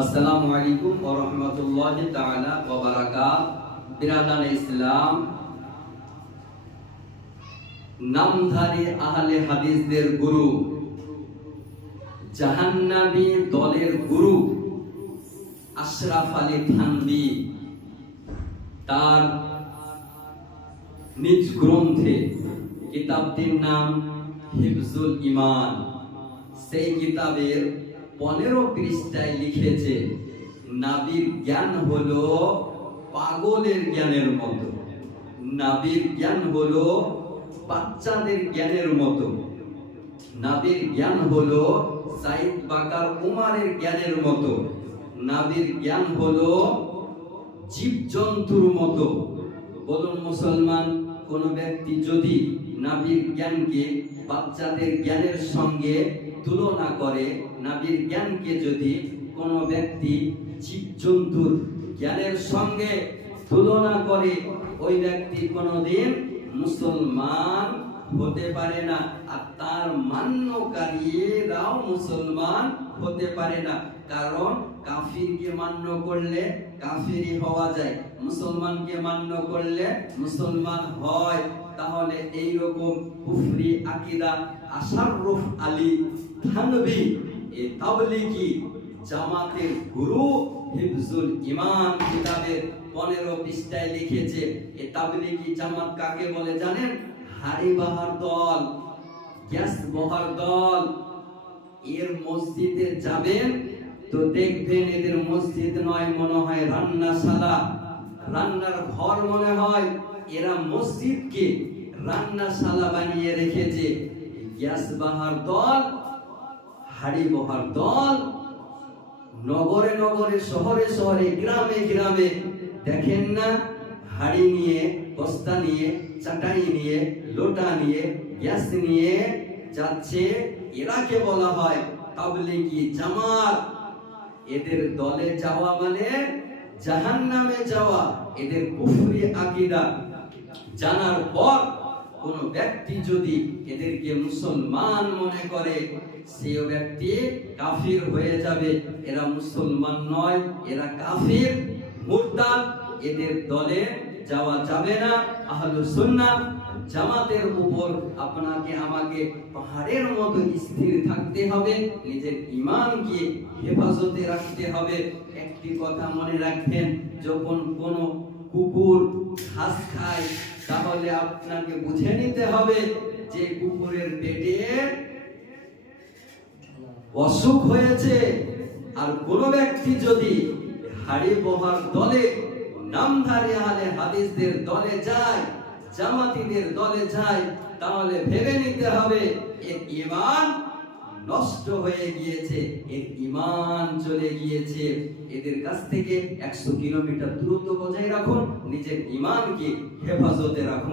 আসসালামু আলাইকুম ওয়া রাহমাতুল্লাহি তাআলা ওয়া বারাকাতুহু। বিরাদানে ইসলাম, নামধারী আহলে হাদিসদের গুরু, জাহান্নামী দলের গুরু আশরাফ আলী থানভী তার নিজ গ্রন্থে, কিতাবটির নাম হিফজুল ঈমান, সেই কিতাবের 15 পৃষ্ঠায় লিখেছে, নবীর জ্ঞান হলো পাগলের জ্ঞানের মতো, নবীর জ্ঞান হলো বাচ্চাদের জ্ঞানের মতো, নবীর জ্ঞান হলো সাইদ বাকার উমারের জ্ঞানের মতো, নবীর জ্ঞান হলো জীবজন্তুর মতো। বলুন মুসলমান, কোন ব্যক্তি যদি নবীর জ্ঞানকে বাচ্চাদের জ্ঞানের সঙ্গে তুলনা করে, নবীর জ্ঞানকে যদি কোনো ব্যক্তি জীবজন্তুর জ্ঞানের সঙ্গে তুলনা করে, ওই ব্যক্তি কোনোদিন মুসলমান হতে পারে না, আর তার মান্যকারীরাও মুসলমান হতে পারে না। কারণ কাফিরকে মান্য করলে কাফিরই হওয়া যায়, মুসলমানকে মান্য করলে মুসলমান হয়। তাহলে এই রকম কুফরি আকীদা আশরাফ আলী থানভী এই তাবলীগী জামাতের গুরু হিফজুল ঈমান কিতাবের 15 পৃষ্ঠায় লিখেছে। এই তাবলীগী জামাত কাকে বলে জানেন? হাড়ি বাহার দল, গ্যাস বহার দল। এর মসজিদে যাবেন তো দেখবেন এদের মসজিদ নয়, মনে হয় রান্নাশালা, রান্নার ঘর মনে হয়। এরা মসজিদকে রান্নাশালা বানিয়ে রেখেছে। গ্যাস বাহার দল, হাড়ি বহার দল, নগরে নগরে, শহরে শহরে, গ্রামে গ্রামে দেখেন না, হাড়ি নিয়ে, বস্তা নিয়ে, চাটাই নিয়ে, লোটা নিয়ে, গ্যাস নিয়ে যাচ্ছে। এরাকে বলা হয় তাবলীগী জামাত। এদের দলে যাওয়া মানে জাহান্নামে যাওয়া। এদের কুফরি আকীদা জানার পর কোন ব্যক্তি যদি এদেরকে মুসলমান মনে করে, সেই ব্যক্তি কাফির হয়ে যাবে। এরা মুসলমান নয়, এরা কাফির, মুরতাদ। এদের দলে যাওয়া যাবে না। আহলুস সুন্নাহ জামাতের উপর আপনাকে আমাকে পাহাড়ের মতো স্থির থাকতে হবে, নিজের ঈমানকে হেফাজতে রাখতে হবে। একটি কথা মনে রাখবেন, যখন কোনো কুকুর ঘাস খায়, তাহলে আপনাকে বুঝে নিতে হবে যে কুকুরের পেটে অসুখ হয়েছে। আর কোন ব্যক্তি যদি হাড়ি বহার দলে, নামধারী আহলে হাদিসদের দলে যায়, জামাতীদের দলে যায়, তাহলে ভেবে নিতে হবে এর ঈমান নষ্ট হয়ে গিয়েছে, এর ঈমান চলে গিয়েছে। এদের কাছ থেকে 100 কিলোমিটার দূরত্ব বজায় রাখুন, নিজের ঈমানকে হেফাজতে রাখুন।